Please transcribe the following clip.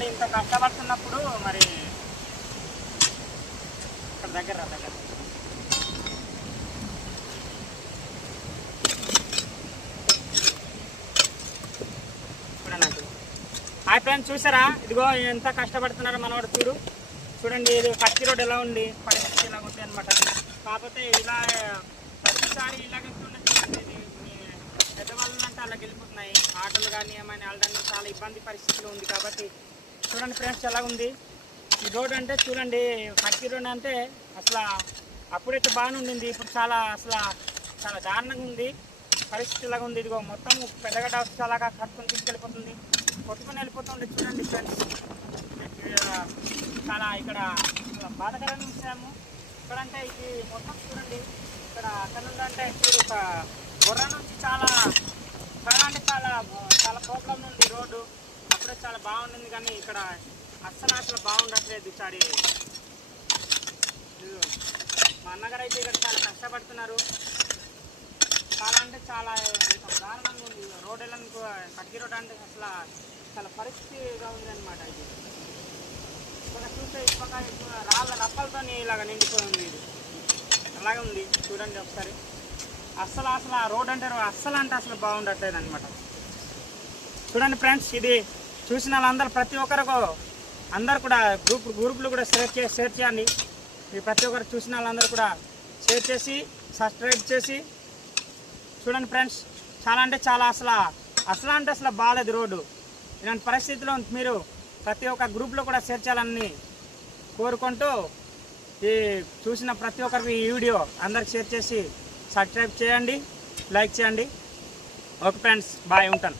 చూడండి ఇంత కష్టపడుతున్నప్పుడు మరి ఇక్కడ దగ్గర హాయ్ ఫ్రెండ్స్, చూసారా ఇదిగో ఎంత కష్టపడుతున్నారో మనవాడు చూడండి. ఇది కత్తి రోడ్ ఎలా ఉంది, పరిస్థితి ఇలా ఉంది అనమాట. కాకపోతే ఇలా ప్రతిసారి ఇలాగే చూడండి, పెద్దవాళ్ళు అంటే అలా వెళ్ళిపోతున్నాయి. ఆటోలు కానీ ఏమైనా వెళ్ళడానికి చాలా ఇబ్బంది పరిస్థితులు ఉంది. కాబట్టి చూడండి ఫ్రెండ్స్ ఎలా ఉంది ఈ రోడ్. అంటే చూడండి కత్తి రోడ్ అంటే అసలు అప్పుడైతే బాగానే ఉండింది, ఇప్పుడు చాలా దారుణంగా ఉంది. పరిస్థితి ఇలాగ ఉంది. ఇదిగో మొత్తం పెద్దగడ్డ అలాగా కట్టుకొని తీసుకెళ్ళిపోతుంది, కొట్టుకొని వెళ్ళిపోతుంది. చూడండి ఫ్రెండ్స్, చాలా ఇక్కడ బాధకరమైన విషయము. ఇక్కడంటే ఇది మొత్తం చూడండి, ఇక్కడ అక్కడ అంటే ఇప్పుడు ఒక బొర్ర నుంచి చాలా ప్రాబ్లం ఉంది రోడ్డు. అప్పుడే చాలా బాగుంటుంది, కానీ ఇక్కడ అస్సలు బాగుండట్లేదు. ఈసారి మా అన్నగారు అయితే ఇక్కడ చాలా కష్టపడుతున్నారు. చాలా అంటే చాలా దారుణంగా ఉంది రోడ్. వెళ్ళడానికి కడ్గి రోడ్ అంటే అసలు చాలా పరిస్థితిగా ఉంది అనమాట. ఇది ఇక్కడ చూస్తే ఇక్కడ రాళ్ళ రప్పలతో ఇలాగ నిండిపోయి ఉంది. ఇది అలాగే ఉంది చూడండి ఒకసారి. అస్సలు ఆ రోడ్ అంటే అస్సలు బాగుండట్లేదు అనమాట. చూడండి ఫ్రెండ్స్, ఇది చూసిన వాళ్ళందరూ ప్రతి ఒక్కరికి అందరు కూడా గ్రూపులు కూడా షేర్ చేయండి. ఈ ప్రతి ఒక్కరు చూసిన వాళ్ళందరూ కూడా షేర్ చేసి సబ్స్క్రైబ్ చేసి చూడండి ఫ్రెండ్స్. చాలా అంటే చాలా అసలు బాగాలేదు రోడ్డు. ఇలాంటి పరిస్థితిలో మీరు ప్రతి ఒక్క గ్రూప్లో కూడా షేర్ చేయాలని కోరుకుంటూ ఈ చూసిన ప్రతి ఒక్కరికి ఈ వీడియో అందరికి షేర్ చేసి సబ్స్క్రైబ్ చేయండి, లైక్ చేయండి. ఓకే ఫ్రెండ్స్, బాయ్, ఉంటాను.